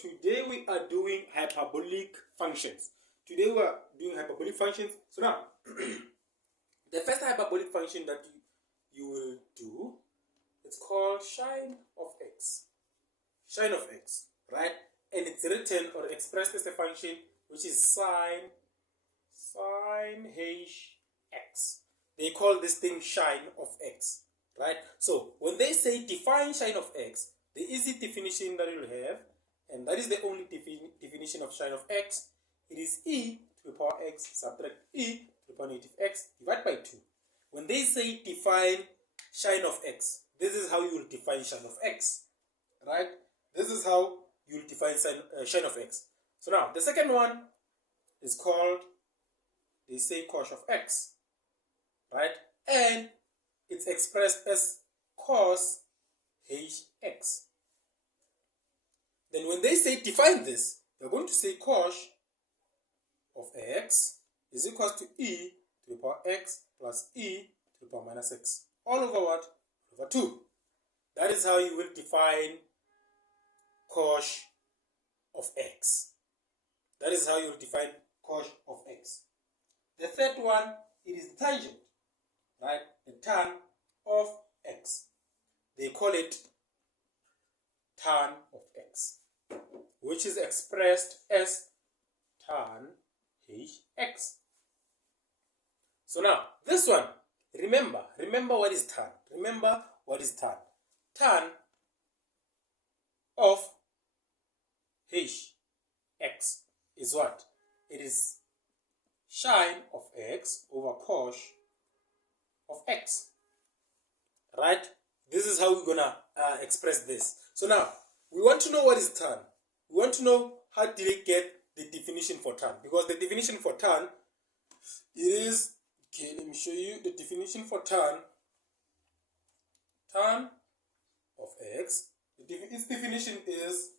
today we are doing hyperbolic functions. Today we are doing hyperbolic functions. So now, the first hyperbolic function that you will do, it's called sine of x. Sine of x, right? And it's written or expressed as a function which is sine hx. They call this thing sine of x, right? So when they say define sine of x, the easy definition that you'll have, and that is the only definition of sine of x, it is e to the power x subtract e to the power negative x divided by 2. When they say define sine of x, this is how you will define sine of x, right? This is how you will define sine of x. So now, the second one is called, they say cos of x, right? And it's expressed as cos hx. Then when they say define this, they're going to say cos of x is equal to e to the power x plus e to the power minus x. All over what? Over 2. That is how you will define cos of x. That is how you will define cos of x. The third one, it is tangent, right? The tan of x. They call it tan of x, which is expressed as tan hx. So now, this one, remember what is tan. Remember what is tan. Tan of hx is what? It is sine of x over cos of x, right? This is how we're gonna express this. So now, we want to know what is tan. We want to know how did they get the definition for tan. Because the definition for tan is, okay, let me show you the definition for tan. Tan of x, its definition is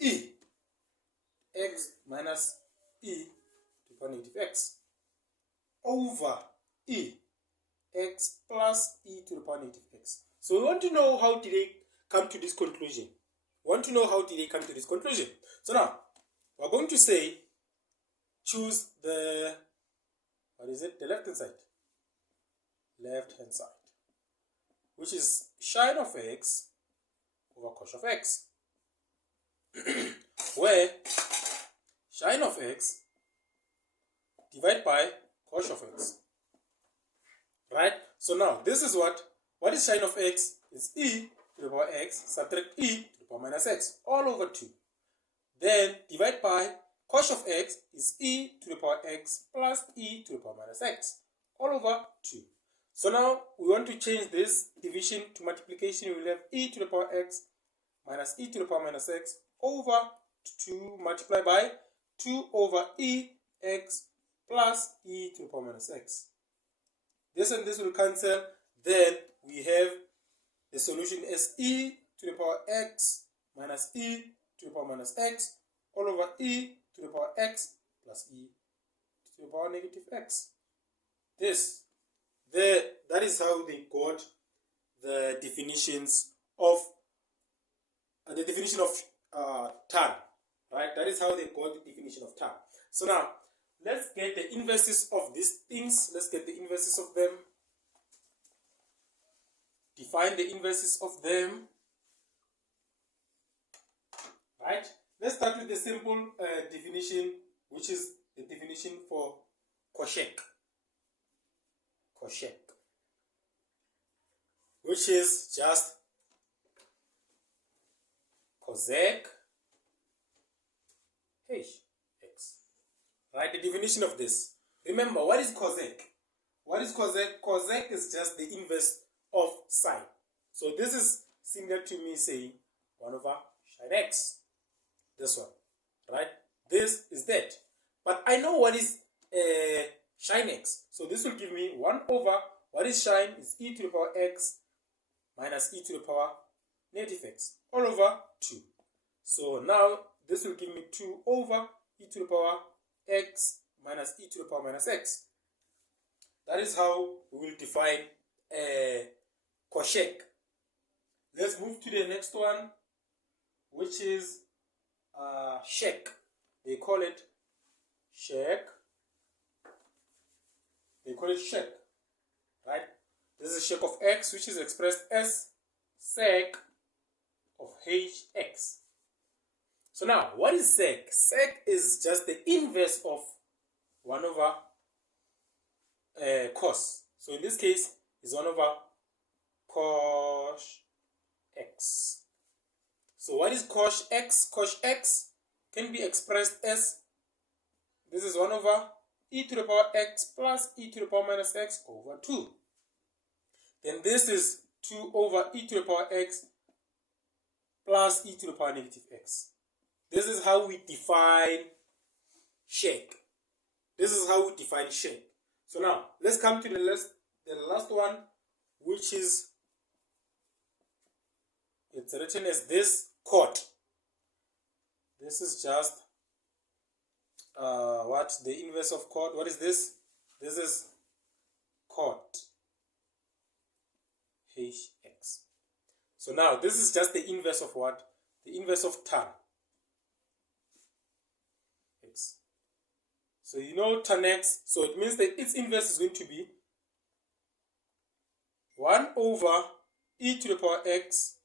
e, x minus e to the power negative x, over e, x plus e to the power negative x. So we want to know how did they come to this conclusion. We want to know how did they come to this conclusion. So now, we're going to say, choose the, the left hand side. Left hand side. Which is sine of x over cos of x. Where sine of x divided by cos of x. Right? So now, this is what is sine of x? Is e to the power x subtract e to the power minus x all over 2. Then divide by cos of x is e to the power x plus e to the power minus x all over 2. So now we want to change this division to multiplication. We will have e to the power x minus e to the power minus x over 2 multiplied by 2 over e x plus e to the power minus x. This and this will cancel. Then we have the solution as e to the power x minus e to the power minus x all over e to the power x plus e to the power negative x. That is how they got the definitions of the definition of tan, right? That is how they got the definition of tan. So now let's get the inverses of these things. Let's get the inverses of them. Define the inverses of them. Right? Let's start with the simple definition, which is the definition for cosec. Cosec. Which is just cosec hx. Right? The definition of this. Remember, what is cosec? What is cosec? Cosec is just the inverse of sine. So this is similar to me saying 1 over sine x. This one, right? This is that. But I know what is sine x. So this will give me 1 over, what is sine? Is e to the power x minus e to the power negative x all over 2. So now this will give me 2 over e to the power x minus e to the power minus x. That is how we will define cosec. Let's move to the next one, which is shake. They call it shake. They call it shake, right? This is shake of x, which is expressed as sec of hx. So now, what is sec? Sec is just the inverse of 1 over cos. So in this case, it's 1 over cos x. So what is cos x? Cos x can be expressed as, this is 1 over e to the power x plus e to the power minus x over 2. Then this is 2 over e to the power x plus e to the power negative x. This is how we define shake. This is how we define shake. So now, let's come to the last one, which is, it's written as this cot. This is just what the inverse of cot. What is this? This is cot hx. So now this is just the inverse of what? The inverse of tan x. So you know tan x, so it means that its inverse is going to be 1 over e to the power x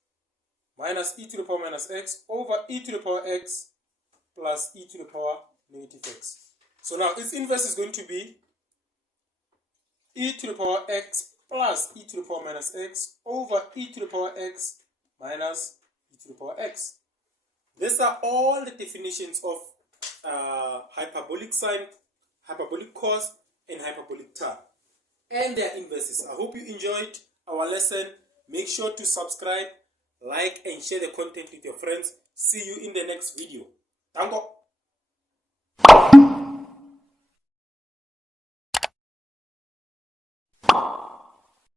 minus e to the power minus x over e to the power x plus e to the power negative x. So now its inverse is going to be e to the power x plus e to the power minus x over e to the power x minus e to the power x. These are all the definitions of hyperbolic sine, hyperbolic cos, and hyperbolic tan, and their inverses. I hope you enjoyed our lesson. Make sure to subscribe, like, and share the content with your friends. See you in the next video. Tango!